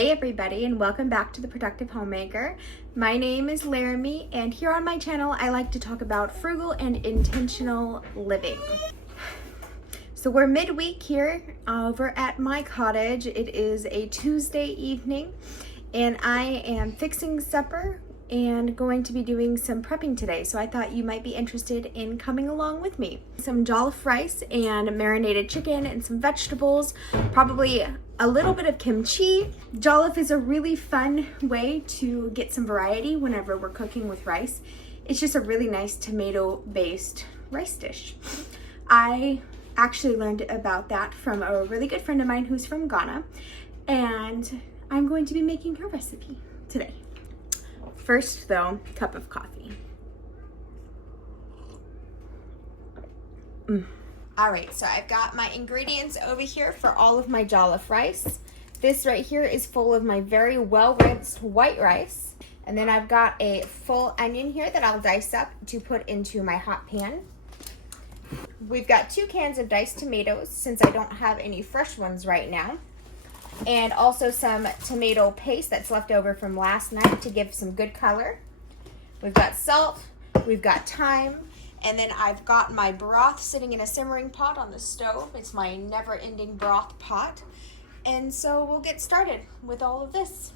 Hey everybody, and welcome back to The Productive Homemaker. My name is Laramie, and here on my channel I like to talk about frugal and intentional living. So we're midweek here over at my cottage. It is a Tuesday evening and I am fixing supper and going to be doing some prepping today. So I thought you might be interested in coming along with me. Some jollof rice and marinated chicken and some vegetables, probably a little bit of kimchi. Jollof is a really fun way to get some variety whenever we're cooking with rice. It's just a really nice tomato-based rice dish. I actually learned about that from a really good friend of mine who's from Ghana, and I'm going to be making her recipe today. First though, cup of coffee. All right, so I've got my ingredients over here for all of my jollof rice. This right here is full of my very well-rinsed white rice. And then I've got a full onion here that I'll dice up to put into my hot pan. We've got 2 cans of diced tomatoes since I don't have any fresh ones right now. And also some tomato paste that's left over from last night to give some good color. We've got salt, we've got thyme, and then I've got my broth sitting in a simmering pot on the stove. It's my never-ending broth pot. And so we'll get started with all of this.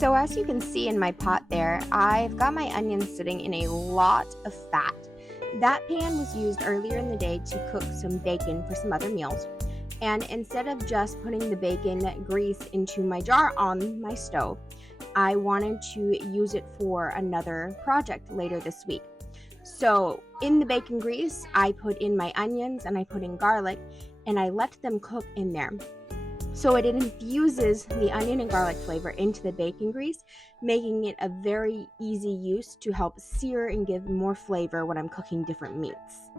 So as you can see in my pot there, I've got my onions sitting in a lot of fat. That pan was used earlier in the day to cook some bacon for some other meals. And instead of just putting the bacon grease into my jar on my stove, I wanted to use it for another project later this week. So in the bacon grease, I put in my onions and I put in garlic and I let them cook in there. So it infuses the onion and garlic flavor into the bacon grease, making it a very easy use to help sear and give more flavor when I'm cooking different meats.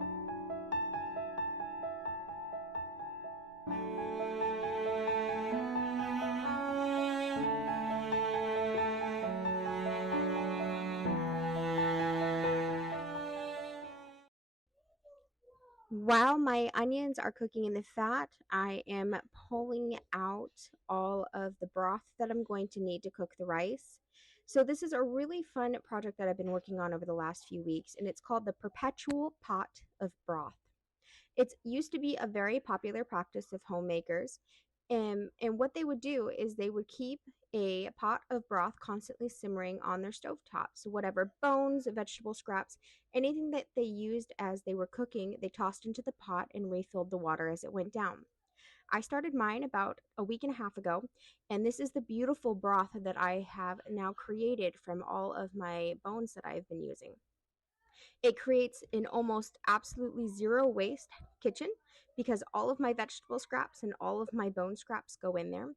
While my onions are cooking in the fat, I am pulling out all of the broth that I'm going to need to cook the rice. So this is a really fun project that I've been working on over the last few weeks, and it's called the Perpetual Pot of Broth. It used to be a very popular practice of homemakers, and what they would do is they would keep a pot of broth constantly simmering on their stovetop. So whatever bones, vegetable scraps, anything that they used as they were cooking, they tossed into the pot and refilled the water as it went down. I started mine about a week and a half ago, and this is the beautiful broth that I have now created from all of my bones that I've been using. It creates an almost absolutely zero waste kitchen because all of my vegetable scraps and all of my bone scraps go in there.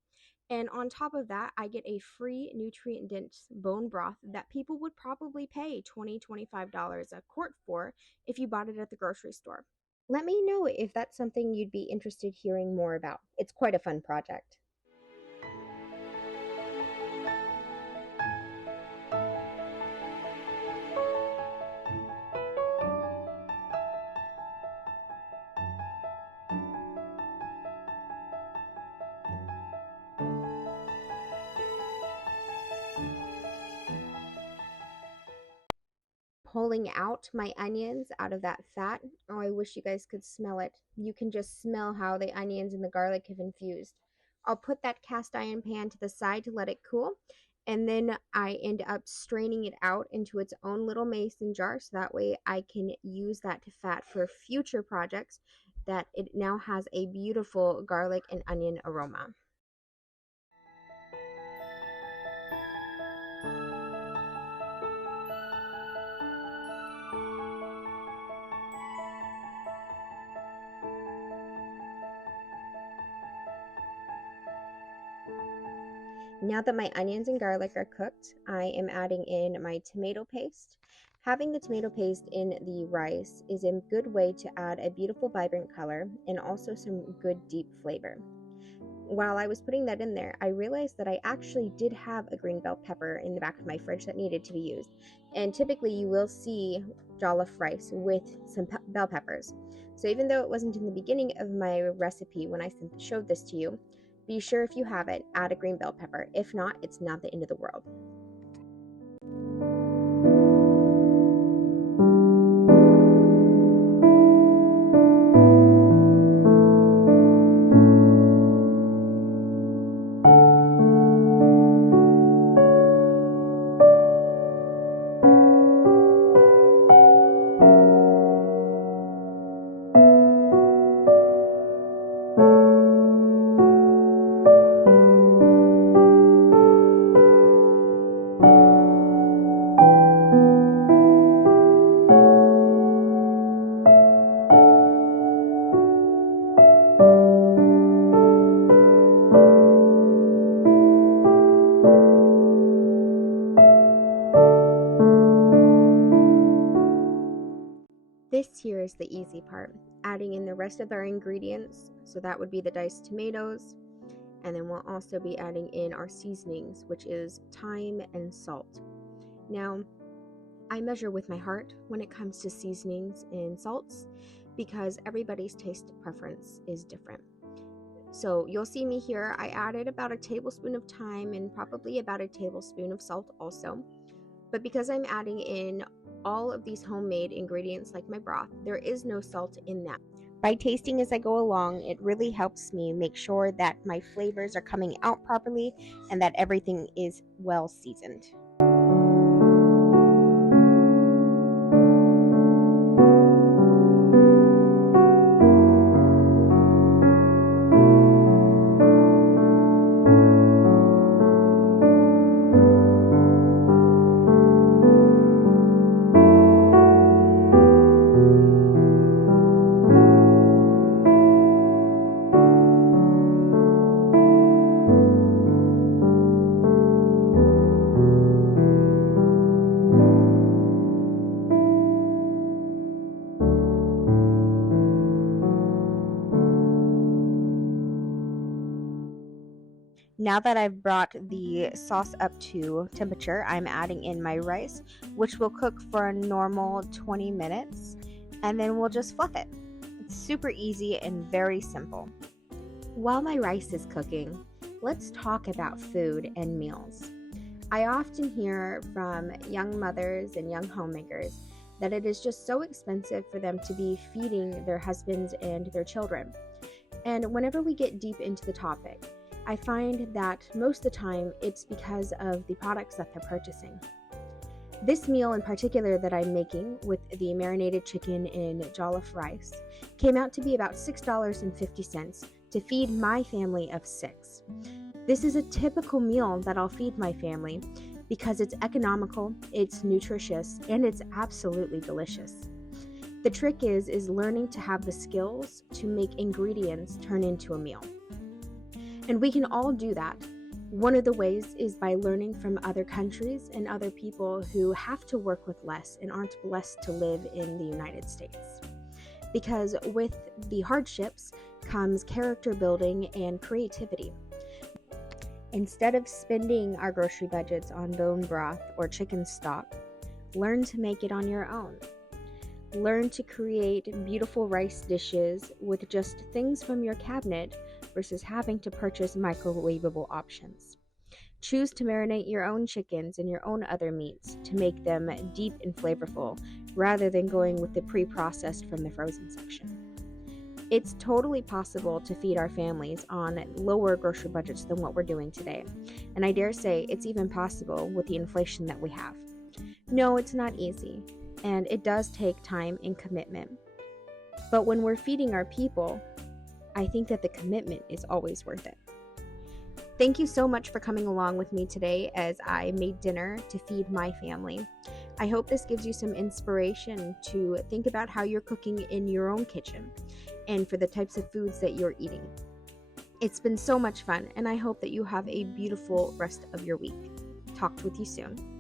And on top of that, I get a free nutrient dense bone broth that people would probably pay $20-$25 a quart for if you bought it at the grocery store. Let me know if that's something you'd be interested hearing more about. It's quite a fun project. Pulling out my onions out of that fat. Oh, I wish you guys could smell it. You can just smell how the onions and the garlic have infused. I'll put that cast iron pan to the side to let it cool, and then I end up straining it out into its own little mason jar, so that way I can use that fat for future projects, that it now has a beautiful garlic and onion aroma. Now that my onions and garlic are cooked, I am adding in my tomato paste. Having the tomato paste in the rice is a good way to add a beautiful vibrant color and also some good deep flavor. While I was putting that in there, I realized that I actually did have a green bell pepper in the back of my fridge that needed to be used. And typically you will see jollof rice with some bell peppers. So even though it wasn't in the beginning of my recipe when I showed this to you, be sure if you have it, add a green bell pepper. If not, it's not the end of the world. This here is the easy part, adding in the rest of our ingredients. So that would be the diced tomatoes, and then we'll also be adding in our seasonings, which is thyme and salt. Now, I measure with my heart when it comes to seasonings and salts because everybody's taste preference is different. So you'll see me here, I added about a tablespoon of thyme and probably about a tablespoon of salt also. But because I'm adding in all of these homemade ingredients like my broth, there is no salt in that. By tasting as I go along, it really helps me make sure that my flavors are coming out properly and that everything is well seasoned. Now that I've brought the sauce up to temperature, I'm adding in my rice, which will cook for a normal 20 minutes, and then we'll just fluff it. It's super easy and very simple. While my rice is cooking, let's talk about food and meals. I often hear from young mothers and young homemakers that it is just so expensive for them to be feeding their husbands and their children. And whenever we get deep into the topic, I find that most of the time it's because of the products that they're purchasing. This meal in particular that I'm making with the marinated chicken and jollof rice came out to be about $6.50 to feed my family of 6. This is a typical meal that I'll feed my family because it's economical, it's nutritious, and it's absolutely delicious. The trick is learning to have the skills to make ingredients turn into a meal. And we can all do that. One of the ways is by learning from other countries and other people who have to work with less and aren't blessed to live in the United States. Because with the hardships comes character building and creativity. Instead of spending our grocery budgets on bone broth or chicken stock, learn to make it on your own. Learn to create beautiful rice dishes with just things from your cabinet versus having to purchase microwavable options. Choose to marinate your own chickens and your own other meats to make them deep and flavorful rather than going with the pre-processed from the frozen section. It's totally possible to feed our families on lower grocery budgets than what we're doing today. And I dare say it's even possible with the inflation that we have. No, it's not easy, and it does take time and commitment. But when we're feeding our people, I think that the commitment is always worth it. Thank you so much for coming along with me today as I made dinner to feed my family. I hope this gives you some inspiration to think about how you're cooking in your own kitchen and for the types of foods that you're eating. It's been so much fun, and I hope that you have a beautiful rest of your week. Talk with you soon.